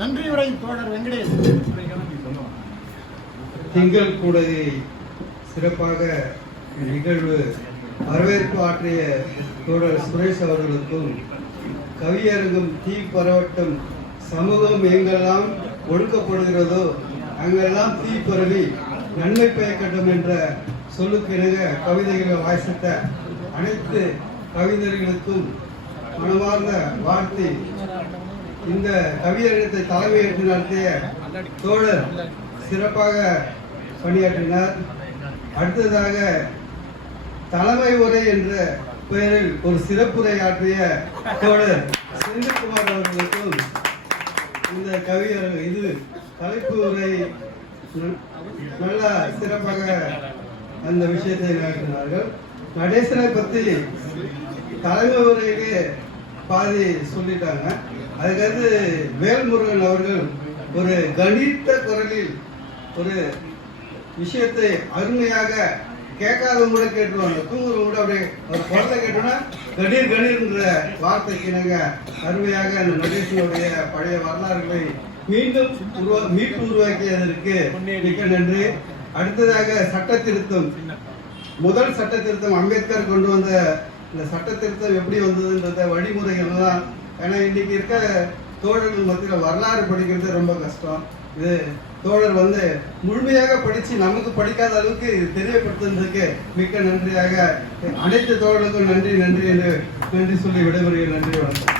நன்றியுரை தோழர் வெங்கடேஷ். திங்கள் கூடகை சிறப்பாக நிகழ்வு வரவேற்பு ஆற்றிய தோழர் சுரேஷ் அவர்களுக்கும், கவியரங்கும் தீ பரவட்டும் சமூகம் எங்கெல்லாம் ஒடுக்கப்படுகிறதோ அங்கெல்லாம் தீ பரவி நன்மை பயக்கட்டும் என்ற சொல்லுக்கிணங்க கவிதைகளை வாசித்த அனைத்து கவிஞர்களுக்கும் மனமார்ந்த வாழ்த்தி, இந்த கவியரங்கத்தை தலைமையேற்று நடத்திய தோழர் சிறப்பாக பணியாற்றினார். அடுத்ததாக தலைமை உரை என்ற பெயரில் ஒரு சிறப்புரை ஆற்றிய தோழர் செந்தில்குமார் அவர்களுக்கும், இந்த கவியரங்கு இது தலைப்பு உரை நல்லா சிறப்பாக அந்த விஷயத்தை நடத்தினார்கள். நடேசனை பற்றி தலைமை உரையிலே பாதி சொல்லிட்டாங்க. அதுக்கடுத்து வேல்முருகன் அவர்கள் ஒரு கணித்த குரலில் ஒரு விஷயத்தை அருமையாக கேட்காதவங்க கூட கேட்டுருவாங்க, தூங்குறவங்க கூட அப்படியே ஒரு குரலை கேட்டோன்னா கணீர் கணீர்ன்ற வார்த்தைக்கு நாங்கள் அருமையாக அந்த நடேசனுடைய பழைய வரலாறுகளை மீண்டும் மீட்டு உருவாக்கியதற்கு மிக்க நன்றி. அடுத்ததாக சட்ட திருத்தம், முதல் சட்ட திருத்தம் அம்பேத்கர் கொண்டு வந்த இந்த சட்ட திருத்தம் எப்படி வந்ததுன்றத வழிமுறைகள் எல்லாம், ஏன்னா இன்னைக்கு இருக்க தோழர்கள் மத்தியில் வரலாறு படிக்கிறது ரொம்ப கஷ்டம். இது தோழர் முழுமையாக படித்து நமக்கு படிக்காத அளவுக்கு தெரியப்படுத்துறதுக்கு மிக்க நன்றியாக அனைத்து தோழர்களுக்கும் நன்றி நன்றி என்று நன்றி சொல்லி விடைபெறுகிறேன். நன்றி, வணக்கம்.